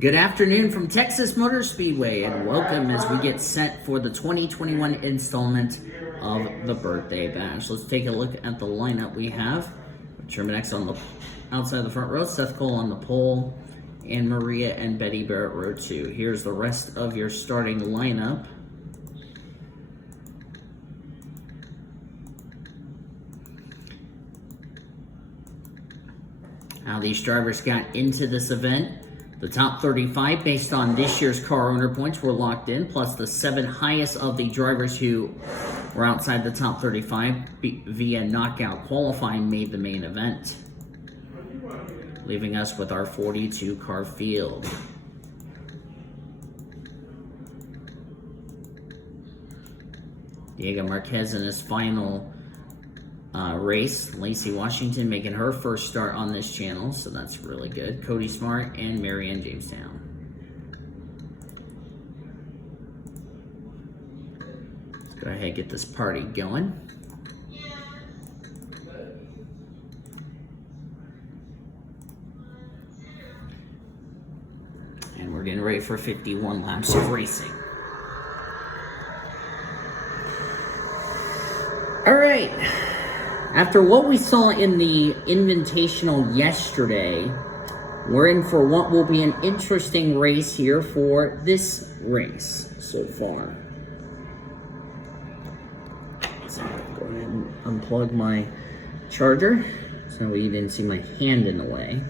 Good afternoon from Texas Motor Speedway, and welcome as we get set for the 2021 installment of the Birthday Bash. Let's take a look at the lineup we have. Sherman X on the outside the front row, Seth Cole on the pole, and Maria and Betty Barrett row 2. Here's the rest of your starting lineup. How these drivers got into this event. The top 35, based on this year's car owner points, were locked in, plus the 7 highest of the drivers who were outside the top 35 via knockout qualifying made the main event, leaving us with our 42-car field. Diego Marquez in his final race. Lacey Washington making her first start on this channel, so that's really good. Cody Smart and Marianne Jamestown. Let's go ahead and get this party going. And we're getting ready for 51 laps of racing. All right. After what we saw in the Invitational yesterday, we're in for what will be an interesting race here for this race so far. So I'm going to go ahead and unplug my charger so you didn't see my hand in the way.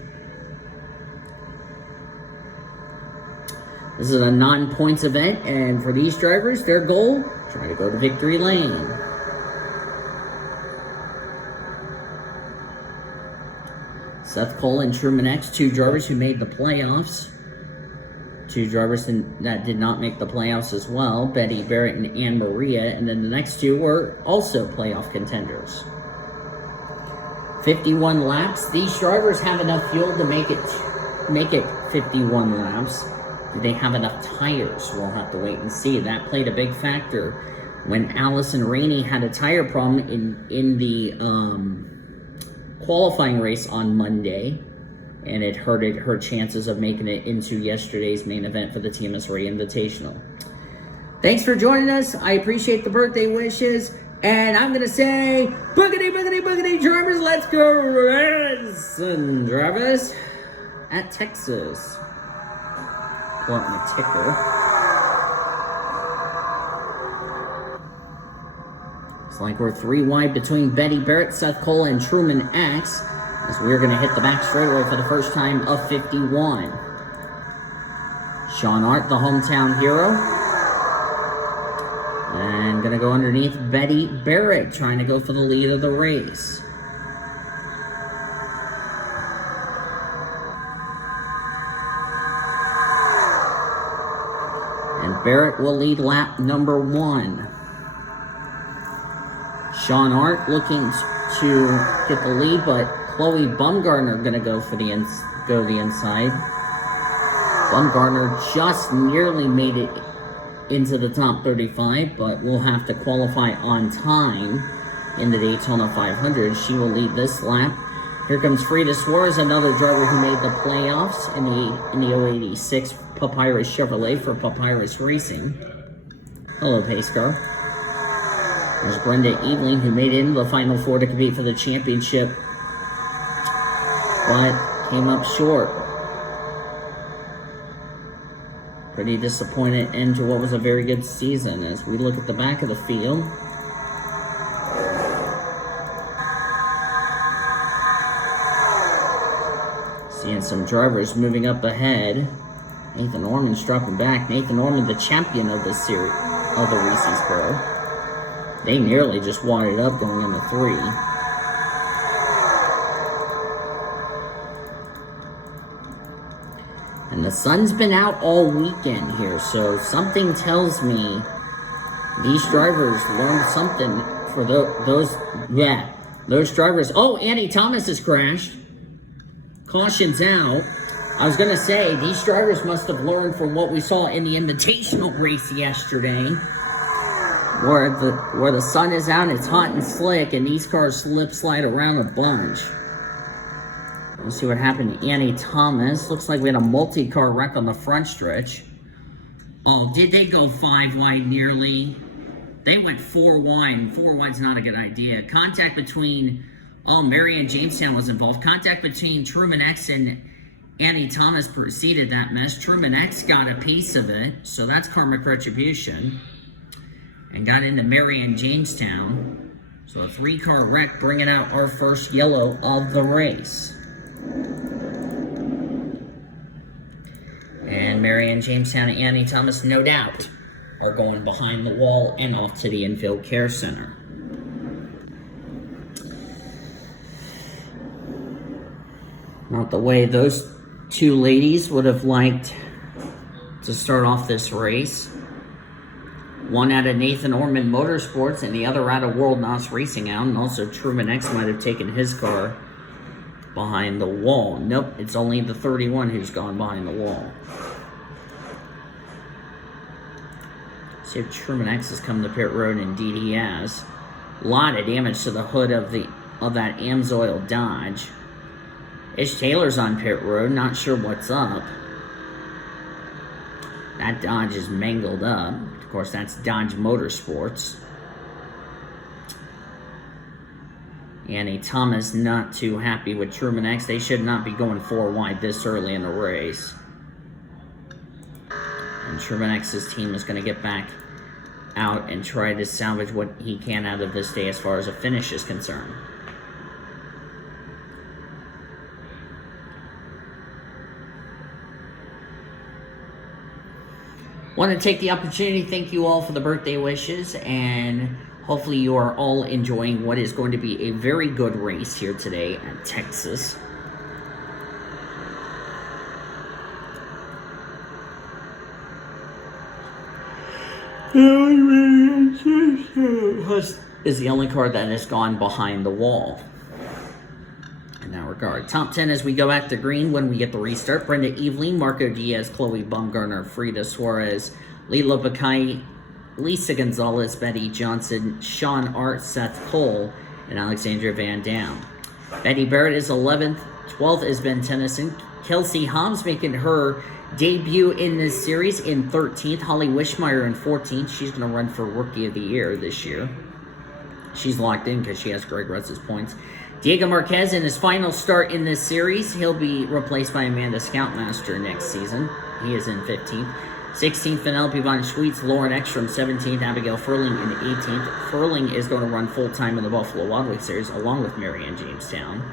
This is a non-points event, and for these drivers, their goal, try to go to victory lane. Seth Cole and Truman X, 2 drivers who made the playoffs. 2 drivers that did not make the playoffs as well, Betty Barrett and Anne Maria, and then the next 2 were also playoff contenders. 51 laps. These drivers have enough fuel to make it 51 laps. Do they have enough tires? We'll have to wait and see. That played a big factor when Allison Rainey had a tire problem in the qualifying race on Monday, and it hurted her chances of making it into yesterday's main event for the TMSRA Invitational. Thanks for joining us. I appreciate the birthday wishes, and I'm going to say, boogity, boogity, boogity, drivers, let's go Reds and drivers at Texas. Pull up my ticker. Like we're 3 wide between Betty Barrett, Seth Cole, and Truman X, as we're going to hit the back straightaway for the first time of 51. Sean Art, the hometown hero, and going to go underneath Betty Barrett, trying to go for the lead of the race. And Barrett will lead lap number 1. Sean Art looking to get the lead, but Chloe Bumgarner going to go for the inside. Bumgarner just nearly made it into the top 35, but will have to qualify on time in the Daytona 500. She will lead this lap. Here comes Frida Suarez, another driver who made the playoffs in the 086 Papyrus Chevrolet for Papyrus Racing. Hello, pace car. There's Brenda Eveling, who made it into the Final 4 to compete for the championship, but came up short. Pretty disappointed end to what was a very good season. As we look at the back of the field, seeing some drivers moving up ahead. Nathan Orman's dropping back. Nathan Orman, the champion of this series, of the Reese's Pro. They nearly just wadded up going into 3. And the sun's been out all weekend here, so something tells me these drivers learned something for those drivers. Oh, Annie Thomas has crashed. Caution's out. I was going to say, these drivers must have learned from what we saw in the Invitational race yesterday, where the sun is out, it's hot and slick, and these cars slip slide around a bunch. Let's see what happened to Annie Thomas. Looks like we had a multi-car wreck on the front stretch. Oh, did they go 5 wide nearly? They went 4 wide. 4 wide's not a good idea. Contact between... Oh, Marion Jamestown was involved. Contact between Truman X and Annie Thomas preceded that mess. Truman X got a piece of it, so that's karmic retribution. And got into Marion Jamestown. So a 3-car wreck bringing out our first yellow of the race. And Marion Jamestown and Annie Thomas, no doubt, are going behind the wall and off to the infield care center. Not the way those 2 ladies would have liked to start off this race. One out of Nathan Orman Motorsports and the other out of World NOS Racing Out. And also Truman X might have taken his car behind the wall. Nope, it's only the 31 who's gone behind the wall. See if Truman X has come to pit road. Indeed he has. A lot of damage to the hood of that Amsoil Dodge. Ish Taylor's on pit road, not sure what's up. That Dodge is mangled up. Of course, that's Dodge Motorsports. Annie Thomas not too happy with Truman X. They should not be going 4 wide this early in the race. And Truman X's team is going to get back out and try to salvage what he can out of this day as far as a finish is concerned. Want to take the opportunity to thank you all for the birthday wishes, and hopefully you are all enjoying what is going to be a very good race here today at Texas. Is the only car that has gone behind the wall in that regard. Top 10 as we go back to green when we get the restart. Brenda Evelyn, Marco Diaz, Chloe Bumgarner, Frida Suarez, Lila Bakai, Lisa Gonzalez, Bendy Johnson, Sean Art, Seth Cole, and Alexandra Van Dam. Betty Barrett is 11th. 12th is Ben Tennyson. Kelsey Hobbs making her debut in this series in 13th. Holly Wishmeyer in 14th. She's going to run for Rookie of the Year this year. She's locked in because she has Greg Russ's points. Diego Marquez in his final start in this series. He'll be replaced by Amanda Scoutmaster next season. He is in 15th. 16th, Penelope Von Schweetz, Lauren Ekstrom, 17th, Abigail Furling in 18th. Furling is going to run full-time in the Buffalo Wild Wings Series along with Marianne Jamestown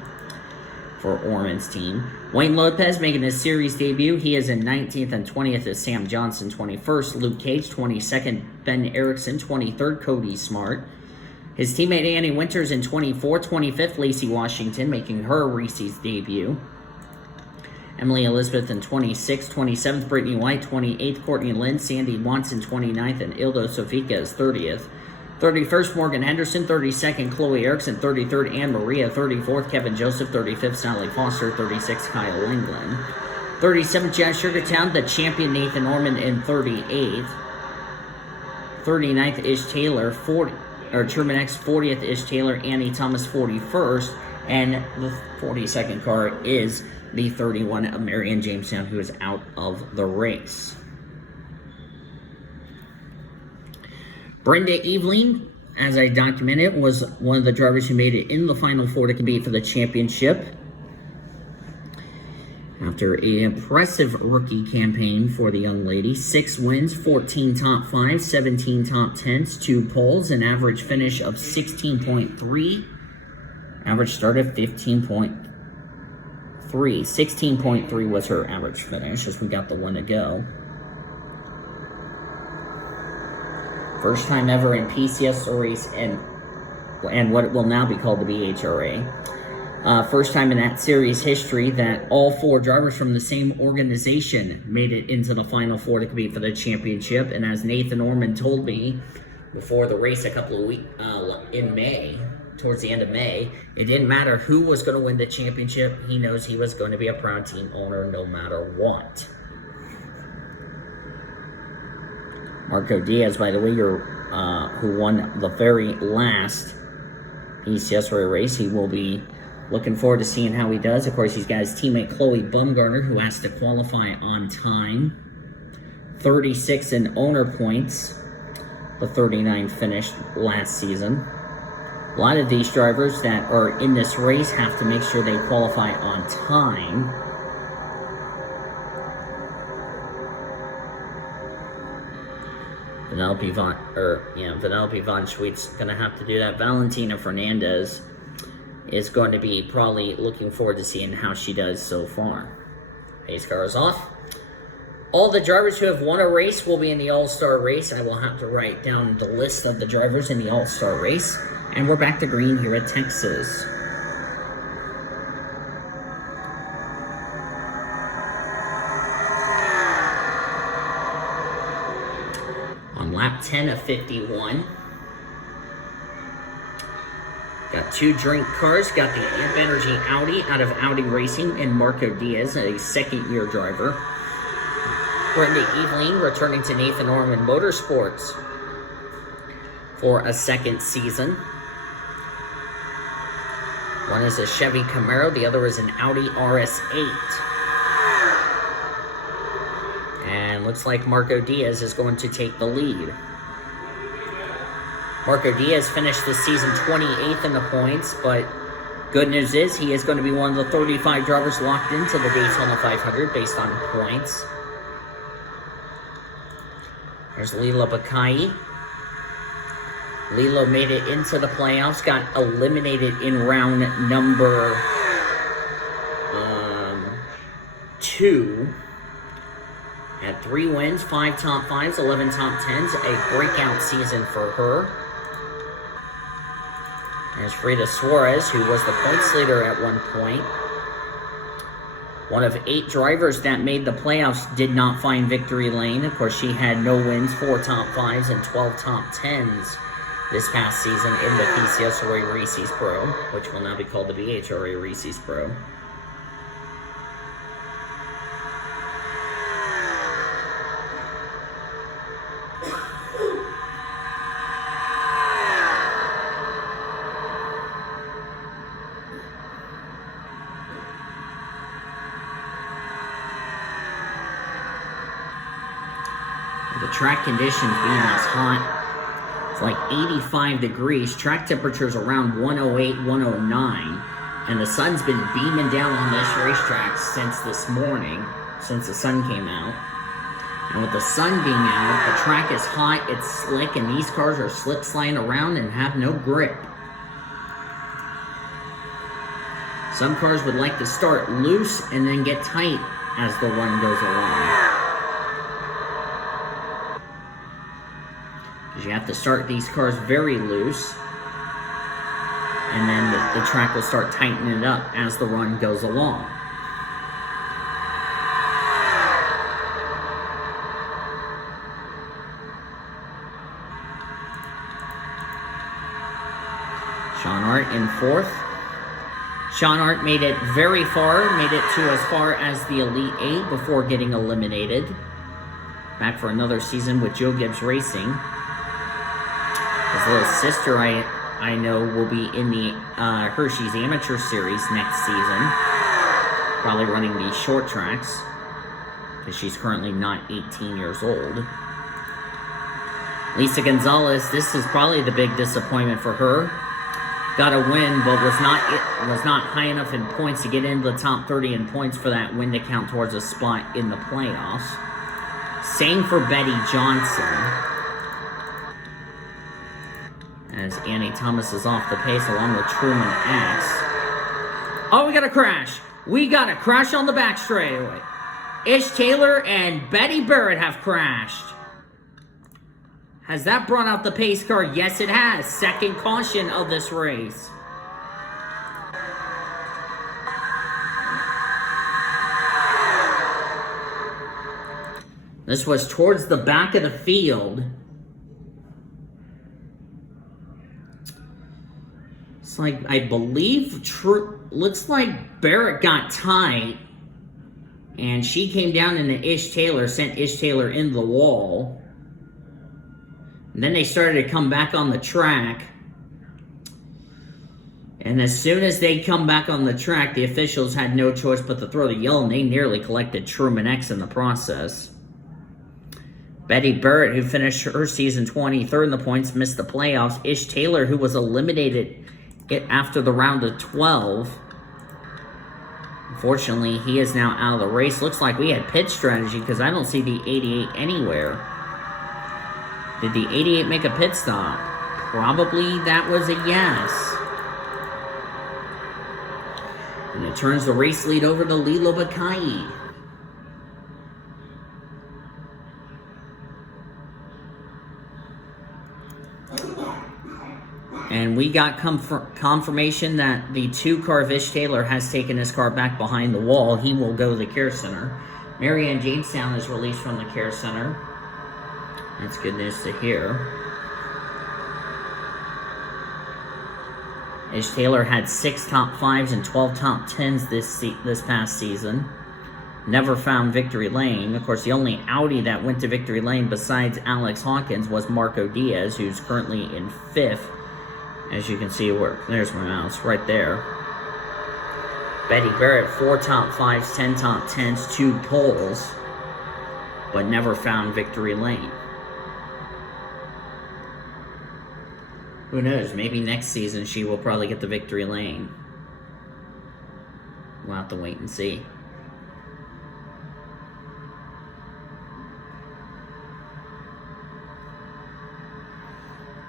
for Orman's team. Wayne Lopez making his series debut. He is in 19th, and 20th is Sam Johnson, 21st. Luke Cage, 22nd. Ben Erickson, 23rd. Cody Smart. His teammate Annie Winters in 24th. 25th, Lacey Washington making her Reese's debut. Emily Elizabeth in 26th, 27th, Brittany White, 28th, Courtney Lynn, Sandy Watson, 29th, and Ildo Sofika is 30th. 31st, Morgan Henderson, 32nd, Chloe Erickson, 33rd, Anne Maria, 34th, Kevin Joseph, 35th, Sally Foster, 36th, Kyle England. 37th, Jazz Sugartown, the champion Nathan Norman in 38th. 39th, Ish Taylor, Truman X, 40th, Ish Taylor, Annie Thomas, 41st, and the 42nd car is the 31 of Marianne Jamestown, who is out of the race. Brenda Evelyn, as I documented, was one of the drivers who made it in the Final Four to compete for the championship. After an impressive rookie campaign for the young lady, 6 wins, 14 top 5s, 17 top 10s, 2 poles, an average finish of 16.3, average start of 15.3. 16.3 was her average finish as we got the one to go. First time ever in PCS race and what will now be called the BHRA. First time in that series history that all 4 drivers from the same organization made it into the Final Four to compete for the championship. And as Nathan Orman told me before the race a couple of weeks in May, towards the end of May, it didn't matter who was going to win the championship. He knows he was going to be a proud team owner no matter what. Marco Diaz, by the way, who won the very last PCS race, he will be Looking forward to seeing how he does. Of course, he's got his teammate Chloe Bumgarner, who has to qualify on time. 36 in owner points. The 39 finished last season. A lot of these drivers that are in this race have to make sure they qualify on time. Vanellope Von Schweet's going to have to do that. Valentina Fernandez is going to be probably looking forward to seeing how she does so far. Pace car is off. All the drivers who have won a race will be in the All-Star race. I will have to write down the list of the drivers in the All-Star race. And we're back to green here at Texas. On lap 10 of 51. Got 2 drink cars. Got the Amp Energy Audi out of Audi Racing and Marco Diaz, a second-year driver. Brenda Eveline returning to Nathan Orman Motorsports for a second season. One is a Chevy Camaro, the other is an Audi RS8. And looks like Marco Diaz is going to take the lead. Marco Diaz finished the season 28th in the points, but good news is he is going to be one of the 35 drivers locked into the Daytona 500 based on points. There's Lila Bakai. Lilo made it into the playoffs, got eliminated in round number 2. Had 3 wins, 5 top 5s, 11 top 10s. A breakout season for her. There's Frida Suarez, who was the points leader at one point. One of 8 drivers that made the playoffs did not find victory lane. Of course, she had no wins, 4 top 5s, and 12 top 10s this past season in the PCSRA Reese's Pro, which will now be called the BHRA Reese's Pro. The track conditions being as hot. It's like 85 degrees. Track temperatures around 108, 109. And the sun's been beaming down on this racetrack since this morning, since the sun came out. And with the sun being out, the track is hot, it's slick, and these cars are slip sliding around and have no grip. Some cars would like to start loose and then get tight as the run goes along. You have to start these cars very loose, and then the track will start tightening it up as the run goes along. Sean Hart in 4th. Sean Hart made it very far, made it to as far as the Elite 8 before getting eliminated. Back for another season with Joe Gibbs Racing. His little sister, I know, will be in the Hershey's Amateur Series next season. Probably running these short tracks, because she's currently not 18 years old. Lisa Gonzalez, this is probably the big disappointment for her. Got a win, but was not high enough in points to get into the top 30 in points for that win to count towards a spot in the playoffs. Same for Bendy Johnson, as Annie Thomas is off the pace along with Truman X. Oh, we got a crash. We got a crash on the back straightaway. Ish Taylor and Betty Barrett have crashed. Has that brought out the pace car? Yes, it has. Second caution of this race. This was towards the back of the field. It's like, I believe, looks like Barrett got tight. And she came down into Ish Taylor, sent Ish Taylor into the wall. And then they started to come back on the track. And as soon as they come back on the track, the officials had no choice but to throw the yellow, and they nearly collected Truman X in the process. Betty Burritt, who finished her season 23rd in the points, missed the playoffs. Ish Taylor, who was eliminated after the round of 12. Unfortunately, he is now out of the race. Looks like we had pit strategy because I don't see the 88 anywhere. Did the 88 make a pit stop? Probably that was a yes. And it turns the race lead over to Lilo Bakai. And we got confirmation that the 2-car Vish Taylor has taken his car back behind the wall. He will go to the care center. Marianne Jamestown is released from the care center. That's good news to hear. Ish Taylor had 6 top 5s and 12 top 10s this past season. Never found victory lane. Of course, the only Audi that went to victory lane besides Alex Hawkins was Marco Diaz, who's currently in 5th. As you can see, there's my mouse, right there. Betty Barrett, 4 top 5s, 10 top 10s, 2 poles, but never found victory lane. Who knows, maybe next season she will probably get the victory lane. We'll have to wait and see.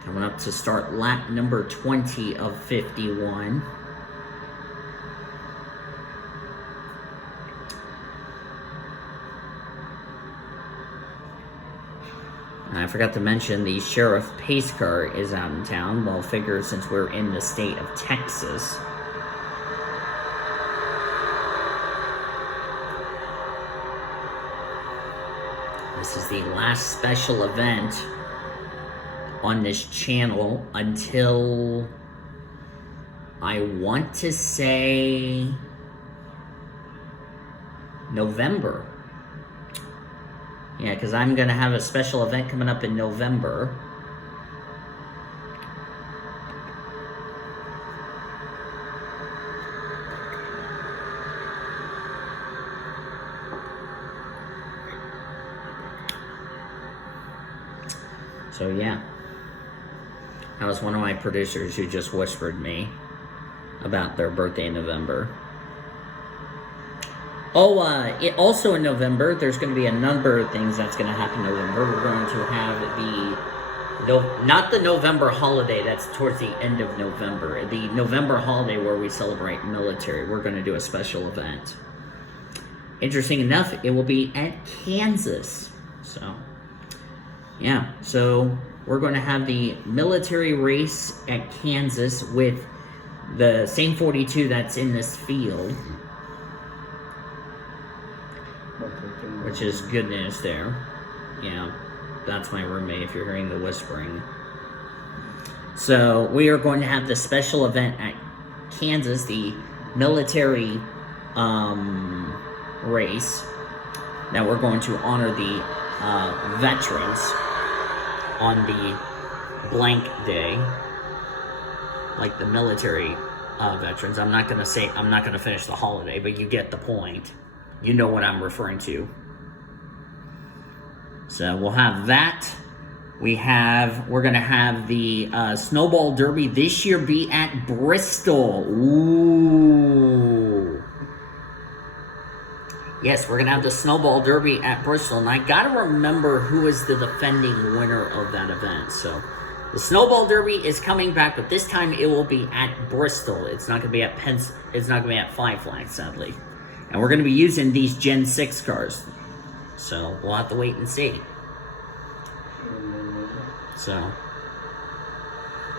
Coming up to start lap number 20 of 51. And I forgot to mention the Sheriff Pace car is out in town. Well, figure since we're in the state of Texas. This is the last special event on this channel until I want to say November. Yeah, because I'm going to have a special event coming up in November. So yeah. That was one of my producers who just whispered me about their birthday in November. Oh, also in November, there's going to be a number of things that's going to happen in November. We're going to have not the November holiday, that's towards the end of November. The November holiday where we celebrate military. We're going to do a special event. Interesting enough, it will be at Kansas. So, yeah, so we're going to have the military race at Kansas with the same 42 that's in this field. Which is good news there. Yeah, that's my roommate if you're hearing the whispering. So we are going to have the special event at Kansas, the military race, that we're going to honor the veterans on the blank day, like the military veterans. I'm not going to finish the holiday, but you get the point. You know what I'm referring to. So we'll have that. We're going to have the Snowball Derby this year be at Bristol. Ooh. Yes, we're going to have the Snowball Derby at Bristol. And I got to remember who is the defending winner of that event. So the Snowball Derby is coming back, but this time it will be at Bristol. It's not going to be at It's not going to be at Five Flags, sadly. And we're going to be using these Gen 6 cars. So we'll have to wait and see. So, of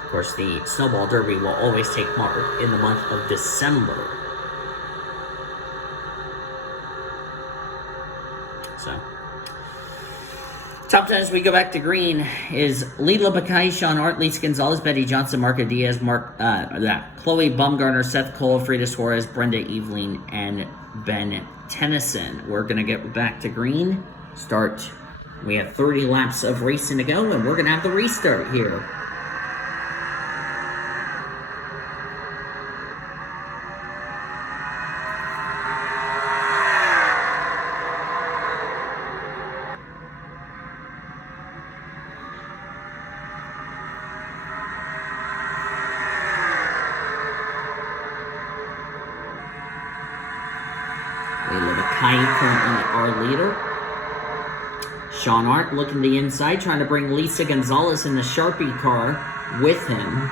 course, the Snowball Derby will always take part in the month of December. So, top 10 as we go back to green is Lila Bakai, Sean Hart, Lisa Gonzalez, Betty Johnson, Marco Diaz, Chloe Baumgartner, Seth Cole, Frida Suarez, Brenda Eveling, and Ben Tennyson. We're going to get back to green. We have 30 laps of racing to go, and we're going to have the restart here. currently our leader. Sean Hart looking the inside, trying to bring Lisa Gonzalez in the Sharpie car with him.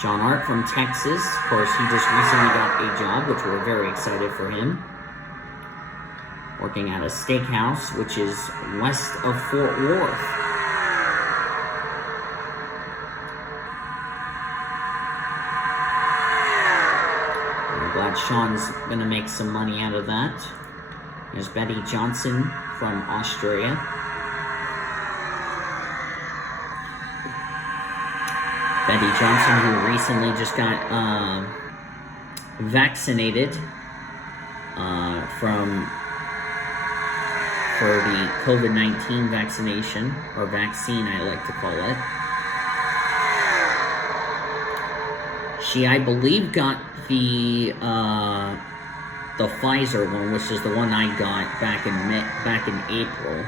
Sean Hart from Texas. Of course, he just recently got a job, which we're very excited for him. Working at a steakhouse, which is west of Fort Worth. I'm glad Sean's going to make some money out of that. There's Bendy Johnson from Australia. Bendy Johnson, who recently just got vaccinated for the COVID-19 vaccination, or vaccine I like to call it. She, I believe, got the Pfizer one, which is the one I got back in April,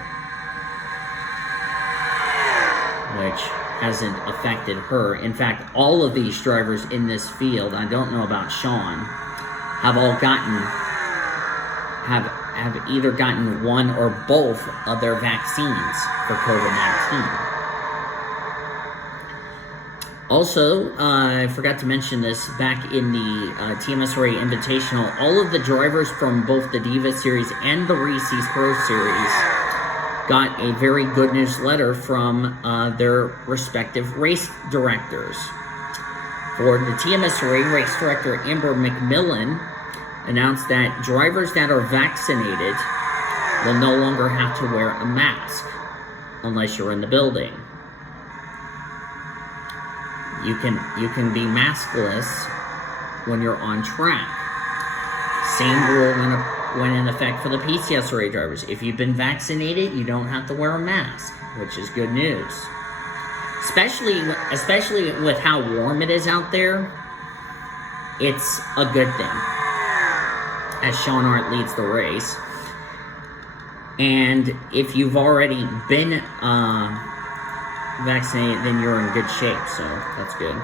which hasn't affected her. In fact, all of these drivers in this field, I don't know about Sean, have all have either gotten one or both of their vaccines for COVID-19. Also, I forgot to mention this, back in the TMSRA Invitational, all of the drivers from both the Diva Series and the Reese's Pro Series got a very good newsletter from their respective race directors. For the TMSRA, race director Amber McMillan announced that drivers that are vaccinated will no longer have to wear a mask unless you're in the building. You can be maskless when you're on track. Same rule when in effect for the PCSRA drivers. If you've been vaccinated, you don't have to wear a mask, which is good news. Especially with how warm it is out there, it's a good thing, as Sean Hart leads the race. And if you've already been vaccinated, then you're in good shape, so that's good.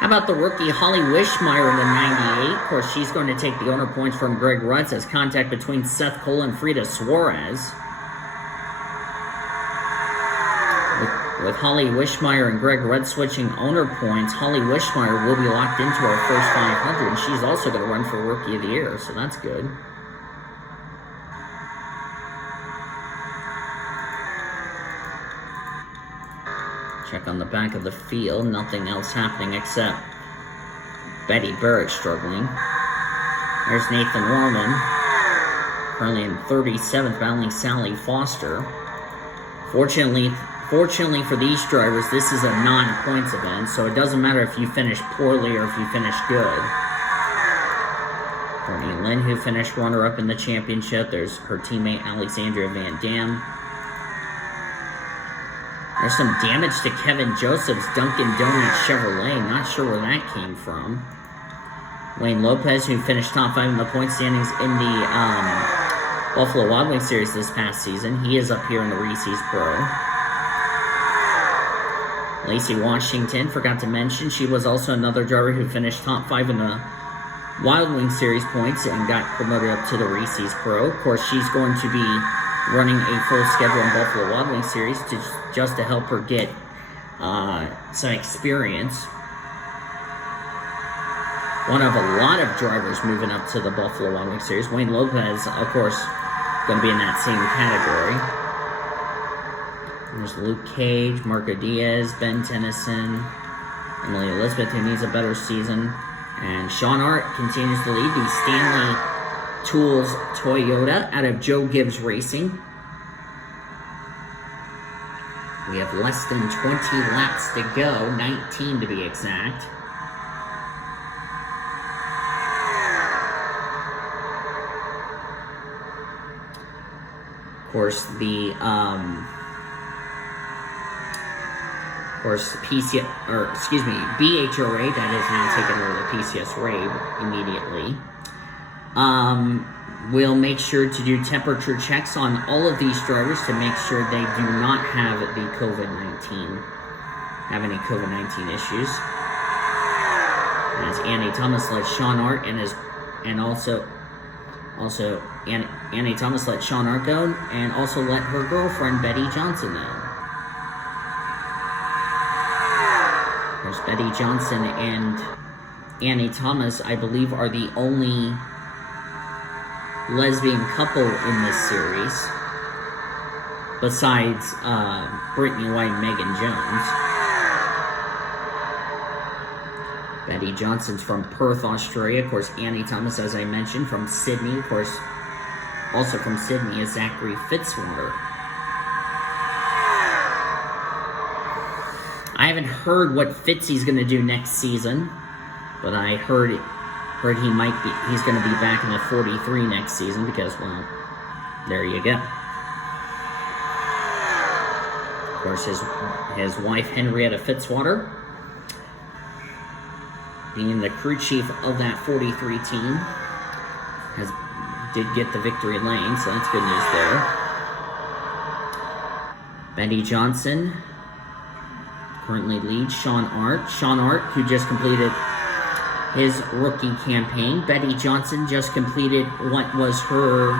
How about the rookie Holly Wishmeyer in the 98? Of course, she's going to take the owner points from Greg Rutz as contact between Seth Cole and Frida Suarez. With Holly Wishmeyer and Greg Rutz switching owner points, Holly Wishmeyer will be locked into our first 500, and she's also going to run for Rookie of the Year, so that's good. Check on the back of the field. Nothing else happening except Betty Barrett struggling. There's Nathan Warman, currently in 37th, battling Sally Foster. Fortunately for these drivers, this is a non-points event, so it doesn't matter if you finish poorly or if you finish good. Courtney Lynn, who finished runner-up in the championship. There's her teammate Alexandria Van Dam. There's some damage to Kevin Joseph's Dunkin' Donuts Chevrolet. Not sure where that came from. Wayne Lopez, who finished top 5 in the point standings in the Buffalo Wild Wings Series this past season. He is up here in the Reese's Pro. Lacey Washington, forgot to mention, she was also another driver who finished top 5 in the Wild Wings Series points and got promoted up to the Reese's Pro. Of course, she's going to be running a full schedule in Buffalo Wild Wings Series just to help her get some experience. One of a lot of drivers moving up to the Buffalo Wild Wings Series. Wayne Lopez, of course, going to be in that same category. There's Luke Cage, Marco Diaz, Ben Tennyson, Emily Elizabeth, who needs a better season. And Sean Hart continues to lead the Stanley Tools Toyota out of Joe Gibbs Racing. We have less than 20 laps to go, 19 to be exact. Of course, BHRA, that is now taking over the PCSRA immediately. We'll make sure to do temperature checks on all of these drivers to make sure they do not have any COVID-19 issues. As Andy Thomas led Sean Hart and also Also, Annie Thomas let Sean Hart go, and also let her girlfriend, Bendy Johnson, know. There's Bendy Johnson and Annie Thomas, I believe, are the only lesbian couple in this series, besides Brittany White and Megan Jones. Bendy Johnson's from Perth, Australia. Of course, Annie Thomas, as I mentioned, from Sydney. Of course, also from Sydney is Zachary Fitzwater. I haven't heard what Fitzy's going to do next season, but I heard he's going to be back in the 43 next season because, well, there you go. Of course, his wife, Henrietta Fitzwater, being the crew chief of that 43 team, did get the victory lane, so that's good news there. Bendy Johnson currently leads Sean Hart. Sean Hart, who just completed his rookie campaign. Bendy Johnson just completed what was her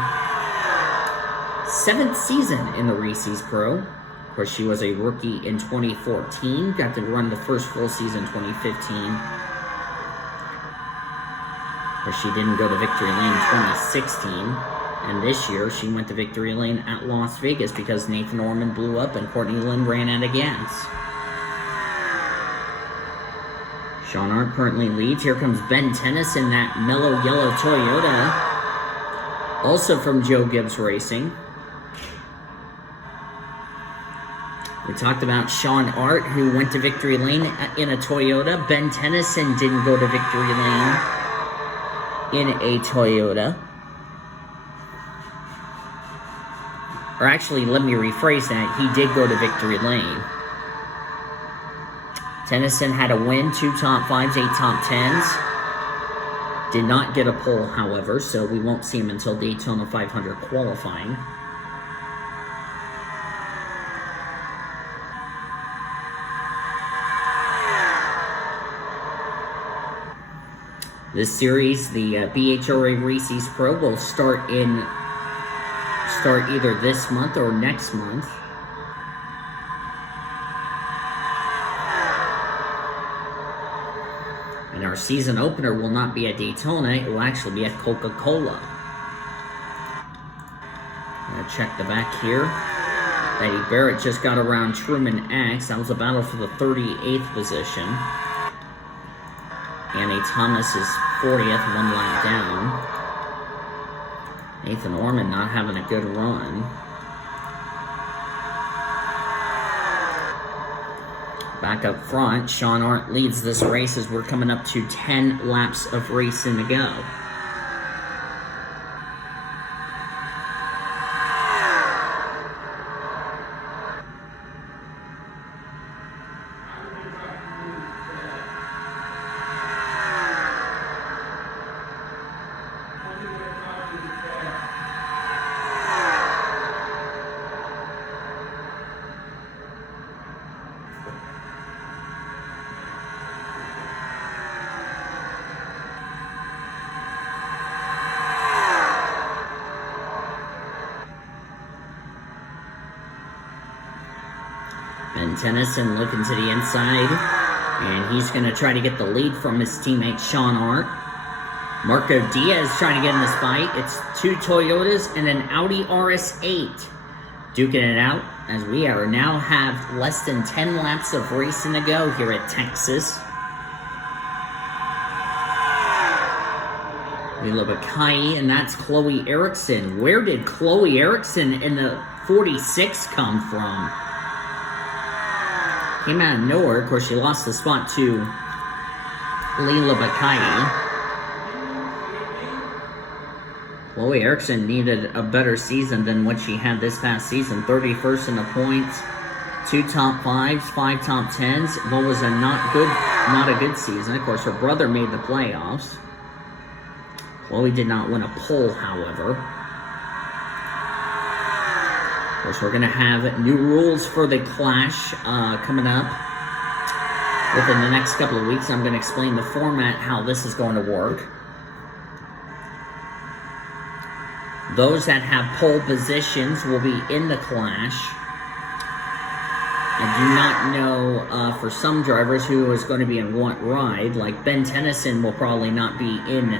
7th season in the Reese's Pro. Of course, she was a rookie in 2014. Got to run the first full season in 2015. But she didn't go to victory lane in 2016. And this year, she went to victory lane at Las Vegas because Nathan Orman blew up and Courtney Lynn ran out of gas. Sean Hart currently leads. Here comes Ben Tennis in that mellow yellow Toyota. Also from Joe Gibbs Racing. We talked about Sean Hart, who went to victory lane in a Toyota. Ben Tennyson didn't go to victory lane in a Toyota. Or actually, let me rephrase that. He did go to victory lane. Tennyson had a win, 2 top 5s, 8 top 10s. Did not get a pole, however, so we won't see him until Daytona 500 qualifying. This series, the BHRA Reese's Pro, will start either this month or next month. And our season opener will not be at Daytona, it will actually be at Coca-Cola. I'm going to check the back here. Eddie Barrett just got around Truman X. That was a battle for the 38th position. Annie Thomas is 40th, 1 lap down. Nathan Orman not having a good run. Back up front, Sean Hart leads this race as we're coming up to 10 laps of racing to go. Ben Tennyson looking to the inside, and he's going to try to get the lead from his teammate Sean Hart. Marco Diaz trying to get in this fight. It's 2 Toyotas and an Audi RS8 duking it out as we are now have less than 10 laps of racing to go here at Texas. Lila Bakai, and that's Chloe Erickson. Where did Chloe Erickson in the 46 come from? Came out of nowhere. Of course, she lost the spot to Lila Bakai. Chloe Erickson needed a better season than what she had this past season. 31st in the points, 2 top 5s, 5 top 10s. What was not a good season. Of course, her brother made the playoffs. Chloe did not win a pole, however. Of course, we're going to have new rules for the Clash coming up within the next couple of weeks. I'm going to explain the format, how this is going to work. Those that have pole positions will be in the clash. I do not know for some drivers who is going to be in what ride. Like Ben Tennyson will probably not be in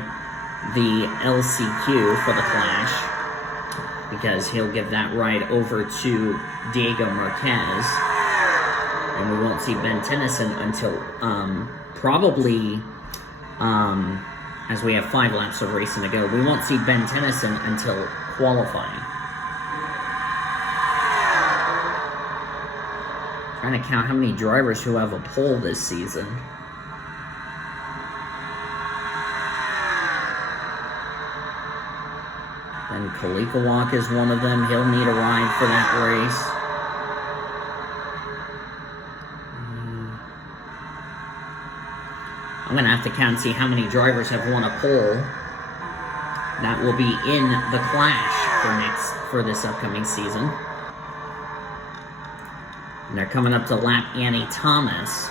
the LCQ for the clash, because he'll give that ride over to Diego Marquez. And we won't see Ben Tennyson until probably, as we have 5 laps of racing to go, we won't see Ben Tennyson until qualifying. Trying to count how many drivers who have a pole this season. And Kalikawak is one of them. He'll need a ride for that race. I'm going to have to count and see how many drivers have won a pole that will be in the clash for this upcoming season. And they're coming up to lap Annie Thomas.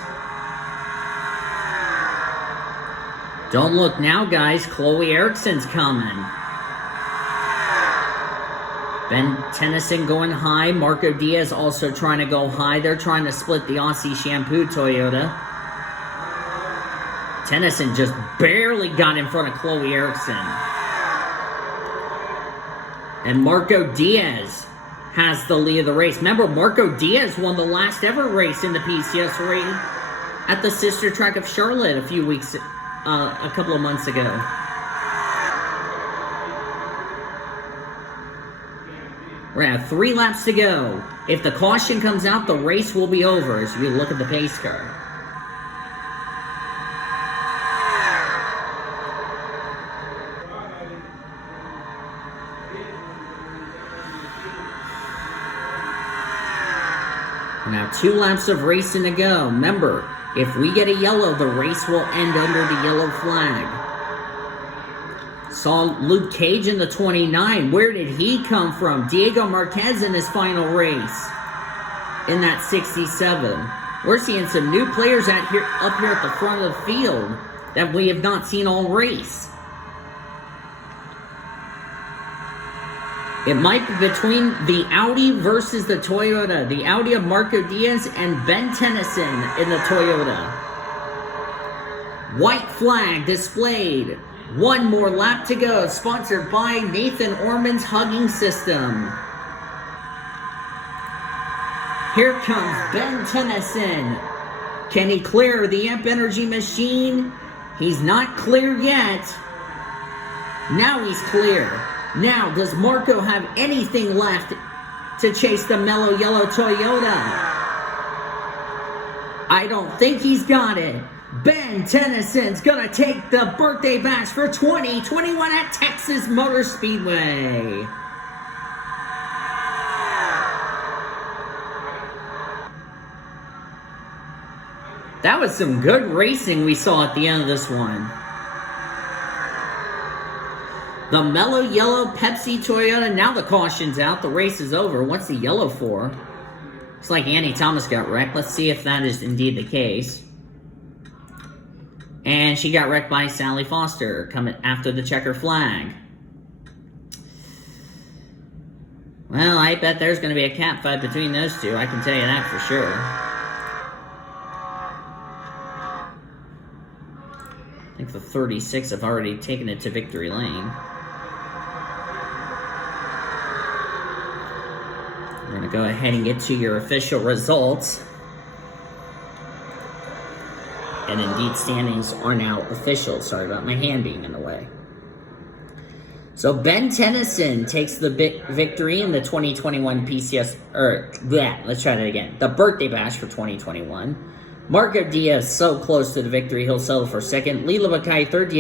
Don't look now, guys. Chloe Erickson's coming. Ben Tennyson going high. Marco Diaz also trying to go high. They're trying to split the Aussie Shampoo Toyota. Tennyson just barely got in front of Chloe Erickson. And Marco Diaz has the lead of the race. Remember, Marco Diaz won the last ever race in the PCS race at the sister track of Charlotte a couple of months ago. We're going to have 3 laps to go. If the caution comes out, the race will be over as we look at the pace car. Now 2 laps of racing to go. Remember, if we get a yellow, the race will end under the yellow flag. Saw Luke Cage in the 29. Where did he come from? Diego Marquez in his final race in that 67. We're seeing some new players up here at the front of the field that we have not seen all race. It might be between the Audi versus the Toyota. The Audi of Marco Diaz and Ben Tennyson in the Toyota. White flag displayed. 1 more lap to go. Sponsored by Nathan Orman's Hugging System. Here comes Ben Tennyson. Can he clear the Amp Energy machine? He's not clear yet. Now he's clear. Now, does Marco have anything left to chase the mellow yellow Toyota? I don't think he's got it. Ben Tennyson's gonna take the birthday bash for 2021 at Texas Motor Speedway. That was some good racing we saw at the end of this one. The mellow yellow Pepsi Toyota. Now the caution's out. The race is over. What's the yellow for? Looks like Annie Thomas got wrecked. Let's see if that is indeed the case. And she got wrecked by Sally Foster coming after the checker flag. Well, I bet there's going to be a cat fight between those two. I can tell you that for sure. I think the 36 have already taken it to victory lane. We're going to go ahead and get to your official results. And indeed, standings are now official. Sorry about my hand being in the way. So Ben Tennyson takes the victory in the 2021 PCS, let's try that again. The birthday bash for 2021. Marco Diaz so close to the victory, he'll settle for second. Lila Bakai third.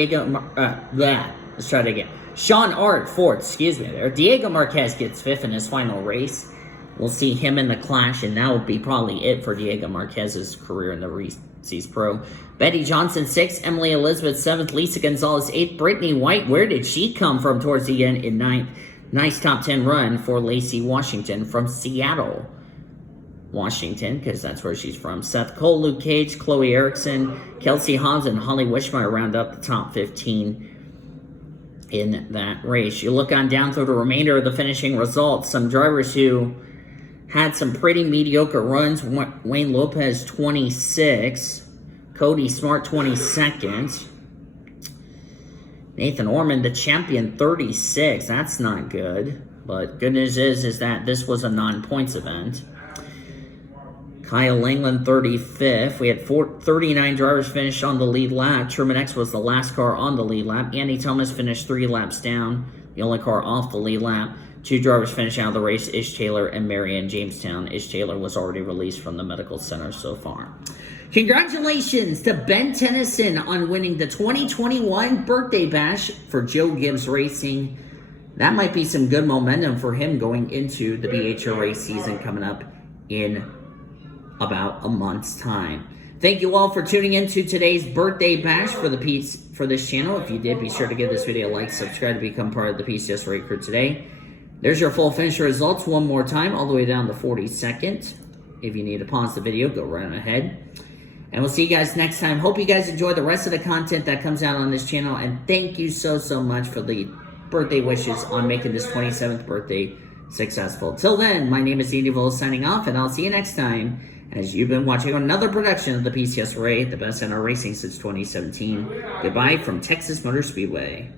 Let's try it again. Sean Art fourth, excuse me there. Diego Marquez gets fifth in his final race. We'll see him in the clash, and that will be probably it for Diego Marquez's career in the Reese's Pro. Bendy Johnson 6th, Emily Elizabeth 7th, Lisa Gonzalez 8th, Brittany White, where did she come from towards the end in 9th? Nice top 10 run for Lacey Washington from Seattle, Washington, because that's where she's from. Seth Cole, Luke Cage, Chloe Erickson, Kelsey Hobbs, and Holly Wishmeyer round up the top 15 in that race. You look on down through the remainder of the finishing results. Some drivers who had some pretty mediocre runs. Wayne Lopez, 26. Cody Smart, 22nd. Nathan Orman, the champion, 36. That's not good. But good news is that this was a non-points event. Kyle Langland, 35th. We had 39 drivers finish on the lead lap. Truman X was the last car on the lead lap. Andy Thomas finished 3 laps down, the only car off the lead lap. 2 drivers finished out of the race, Ish Taylor and Marianne Jamestown. Ish Taylor was already released from the medical center so far. Congratulations to Ben Tennyson on winning the 2021 Birthday Bash for Joe Gibbs Racing. That might be some good momentum for him going into the BHRA season coming up in about a month's time. Thank you all for tuning in to today's Birthday Bash for this channel. If you did, be sure to give this video a like, subscribe to become part of the PCS Rate Crew today. There's your full finish results one more time, all the way down to 42nd. If you need to pause the video, go right on ahead. And we'll see you guys next time. Hope you guys enjoy the rest of the content that comes out on this channel. And thank you so much for the birthday wishes on making this 27th birthday successful. Till then, my name is Andy Volo signing off, and I'll see you next time as you've been watching another production of the PCS Array, the best in our racing since 2017. Goodbye from Texas Motor Speedway.